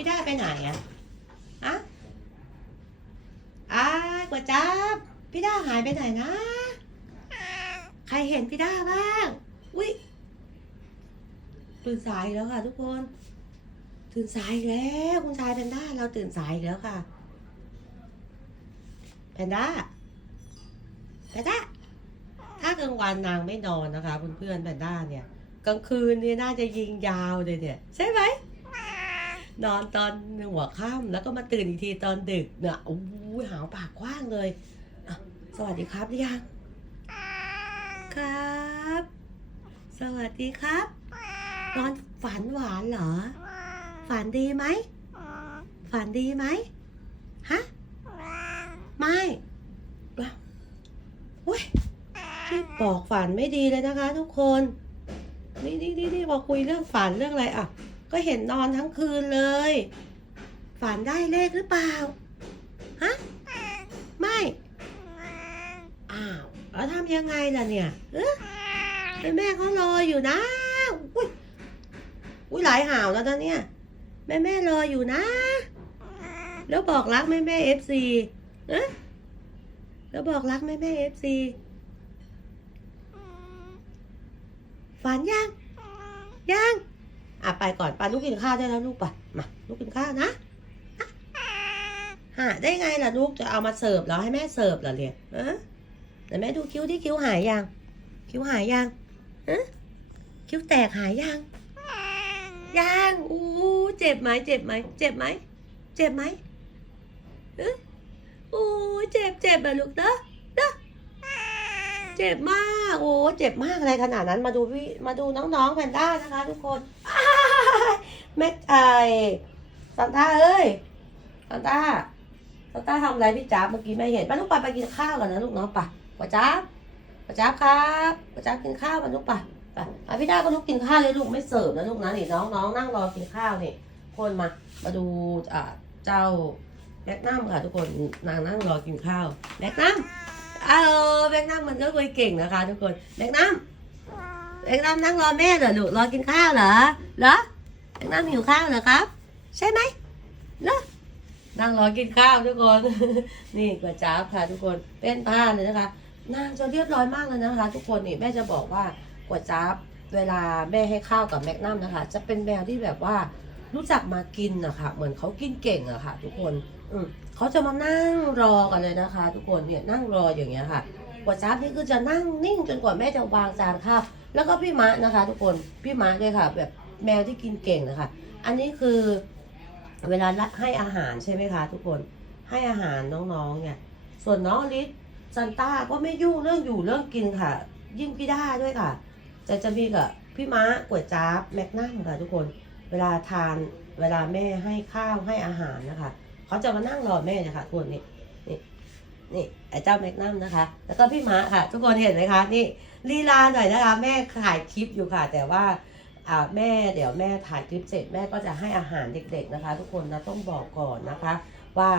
พี่ด้าไปไหนอะอะอากว่าจับพี่ด้าหายไปไหนนะ ใครเห็นพี่ด้าบ้าง อุ้ยตื่นสายแล้วค่ะทุกคน ตื่นสายแล้วคุณชายแพนด้าเราตื่นสายแล้วค่ะแพนด้าแพนด้าถ้ากลางวันนางไม่นอนนะคะเพื่อนๆแพนด้าเนี่ย กลางคืนนี่น่าจะยิงยาวเลยเนี่ย ใช่ไหม นอนตอนหัวค่ำแล้วก็มาตื่นอีกทีตอนดึกเนี่ยโอ้ยหาวปากกว้างเลยสวัสดีครับหรือยังครับ สวัสดีครับ นอนฝันหวานเหรอ ฝันดีไหม ฝันดีไหมฮะ ไม่อุ้ยพี่บอกฝันไม่ดีเลยนะคะทุกคนนี่นี่นี่นี่บอกคุยเรื่องฝันเรื่องอะไรอะ ก็เห็นนอนทั้งคืนเลย ฝันได้เลขหรือเปล่า ฮะ ไม่ อ้าว แล้วทำยังไงล่ะเนี่ยเออแม่เขารออยู่นะ อุ้ยอุ้ยหลายห่าวแล้วนะเนี่ย แม่แม่รออยู่นะ แล้วบอกรักแม่แม่เอฟซีเอะแล้วบอกรักแม่แม่เอฟซีฝันยัง ยัง อะไปก่อนไปลูกกินข้าวได้แล้วลูกไปมาลูกกินข้าวนะหาได้ไงล่ะลูกจะเอามาเสิร์ฟแล้วให้แม่เสิร์ฟเหรอเนี่ยเออแต่แม่ดูคิ้วที่คิ้วหายยัง คิ้วหายยังเออคิ้วแตกหายยังยังอู้เจ็บไหมเจ็บไหมเจ็บไหมเจ็บไหมเอออู้เจ็บเจ็บอะลูกเด้อเด้อเจ็บมากโอ้เจ็บมากอะไรขนาดนั้นมาดูพี่มาดูน้องๆแพนด้านะคะ ทุกคนอ้า แม็กไอซันต้าเอ้ยซันต้าซันต้าทำอะไรพี่จ๊าบเมื่อกี้ไม่เห็นป้าลูกไปไปกินข้าวกันนะลูกเนาะไปป้าจ๊าบป้าจ๊าบครับป้าจ๊าบกินข้าวกันลูกไปไปอะพี่ด้าก็ลูกกินข้าวเลยลูกไม่เสิร์ฟนะลูกนะนี่น้องน้องนั่งรอกินข้าวนี่คนมา มาดูอ่าเจ้าแม็กนัมค่ะทุกคนนางนั่งรอกินข้าวแม็กนัมเออแม็กนัมมันก็เคยเก่งนะคะ ทุกคนแม็กนัมเอ็งน้ำนั่งรอแม่เหรอลูกรอกินข้าวเหรอเหรอ เอ็งหิวข้าวเหรอครับ ใช่ไหมเหรอนั่งรอกินข้าวทุกคน นี่ก๋วยจั๊บค่ะทุกคนเป็นผ้าเลยนะคะนางจะเรียบร้อยมากเลยนะคะ ทุกคนนี่แม่จะบอกว่าก๋วยจั๊บเวลาแม่ให้ข้าวกับแมกนัมนะคะ จะเป็นแมวที่แบบว่ารู้จักมากินนะคะเหมือนเขากินเก่งอะค่ะ ทุกคนอืเขาจะมานั่งรอกันเลยนะคะ ทุกคนเนี่ยนั่งรออย่างเงี้ยค่ะก๋วยจั๊บนี่คือจะนั่งนิ่งจนกว่าแม่จะวางจานข้าวแล้วก็พี่มะนะคะ ทุกคนพี่มะด้วยค่ะ แบบ แมวที่กินเก่งนะคะ อันนี้คือเวลาให้อาหารใช่ไหมคะทุกคนให้อาหารน้องๆเนี่ย ส่วนน้องลิสซันต้าก็ไม่ยุ่งเรื่องอยู่เรื่องกินค่ะ ยิ่งพี่ด้าด้วยค่ะ จะจะมีกับพี่ม้าก๋วยจั๊บแมกนัมค่ะทุกคน เวลาทานเวลาแม่ให้ข้าวให้อาหารนะคะเขาจะมานั่งรอแม่เนะคะทุกคนนี่นี่นี่ไอ้เจ้าแมกนัมนะคะ แล้วก็พี่ม้าค่ะ ทุกคนเห็นไหมคะ นี่ลีลาหน่อยนะคะ แม่ถ่ายคลิปอยู่ค่ะ แต่ว่า แม่เดี๋ยวแม่ถ่ายคลิปเสร็จแม่ก็จะให้อาหารเด็กๆนะคะ ทุกคนนะต้องบอกก่อนนะคะ ว่า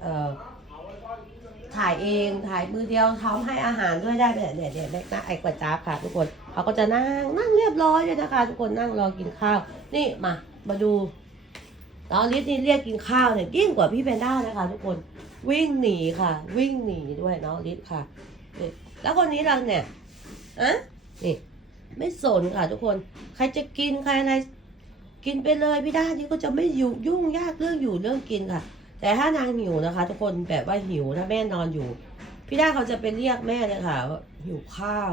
เอ่อถ่ายเองถ่ายมือเดียวทำให้อาหารด้วยได้เนี่ยเนี่ยแม่นะไอ้กวาจ้าบค่ะ ทุกคนเขาก็จะนั่งนั่งเรียบร้อยเลยนะคะ ทุกคนนั่งรอกินข้าว นี่มามาดูน้องลิศนี่เรียกกินข้าวเนี่ยยิ่งกว่าพี่แพนด้านะคะ ทุกคนวิ่งหนีค่ะ วิ่งหนีด้วยน้องลิศค่ะแล้วคนนี้เราเนี่ยอะนี่ ไม่สนค่ะทุกคน ใครจะกินใครอะไร กินไปเลยพี่ด้านี่ก็จะไม่ยุ่งยุ่งยากเรื่องอยู่เรื่องกินค่ะ แต่ถ้านางหิวนะคะ ทุกคนแบบว่าหิวถ้าแม่นอนอยู่ พี่ด้าเขาจะไปเรียกแม่เลยค่ะหิวข้าว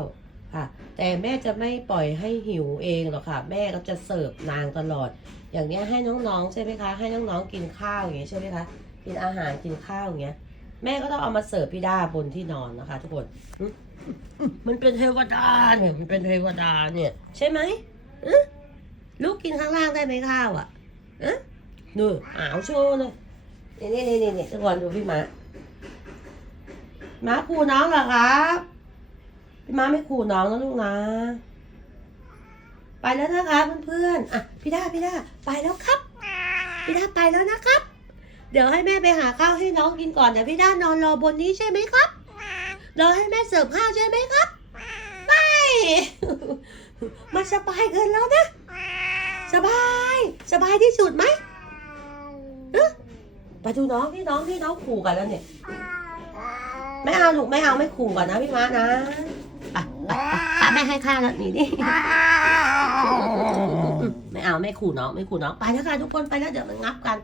ค่ะ แต่แม่จะไม่ปล่อยให้หิวเองหรอกค่ะ แม่ก็จะเสิร์ฟนางตลอด อย่างเนี้ยให้น้องๆใช่ไหมคะ ให้น้องๆกินข้าวอย่างเงี้ยใช่ไหมคะกินอาหารกินข้าวอย่างเงี้ยแม่ก็ต้องเอามาเสิร์ฟพี่ด้าบนที่นอนนะคะ ทุกคน มันเป็นเทวดาเนี่ย มันเป็นเทวดาเนี่ย ใช่ไหมเอ๊ะลูกกินข้างล่างได้ไหมข้าวอะเอ๊ะนูอ้าวโชว์เลยนี่นี่นี่นี่ทุกคนดูพี่ม้ามาขู่น้องเหรอครับพี่มาไม่ขู่น้องนะลูกนะ ไปแล้วนะคะเพื่อนๆอะพี่ด้าพี่ด้าไปแล้วครับพี่ด้าไปแล้วนะครับ เดี๋ยวให้แม่ไปหาข้าวให้น้องกินก่อนเดี๋ยวพี่ด้านอนรอบนนี้ใช่ไหมครับ รอให้แม่เสิร์ฟข้าวใช่ไหมครับ ไม่ มันสบายเกินแล้วนะ สบาย สบายที่สุดไหมฮะไปดูน้องพี่น้องพี่น้องขู่กันแล้วเนี่ย ไม่เอาลูกไม่เอาไม่ขู่ก่อนนะพี่ม้านะไปไปไปไปไม่ให้ข้าวแล้วหนีดิไม่เอาไม่ขู่น้องไม่ขู่น้องไปแล้วค่ะทุกคนไปแล้วเดี๋ยวมันงับกัน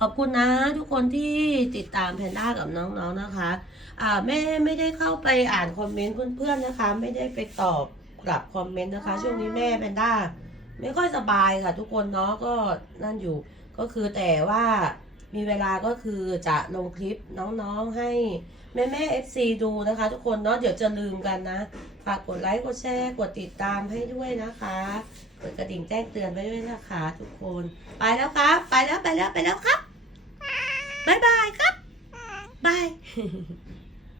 ขอบคุณนะทุกคนที่ติดตามแพนด้ากับน้องๆนะคะ อ่าแม่ไม่ได้เข้าไปอ่านคอมเมนต์เพื่อนๆนะคะ ไม่ได้ไปตอบกลับคอมเมนต์นะคะ ช่วงนี้แม่แพนด้าไม่ค่อยสบายค่ะ ทุกคนเนาะก็นั่นอยู่ก็คือแต่ว่ามีเวลาก็คือจะลงคลิปน้องๆให้แม่แม่เอฟซีดูนะคะ ทุกคนเนาะเดี๋ยวจะลืมกันนะฝากกดไลค์กดแชร์กดติดตามให้ด้วยนะคะกดกระดิ่งแจ้งเตือนไว้ด้วยนะคะ ทุกคนไปแล้วครับ ไปแล้วไปแล้วไปแล้วครับ บ๊ายบายครับบาย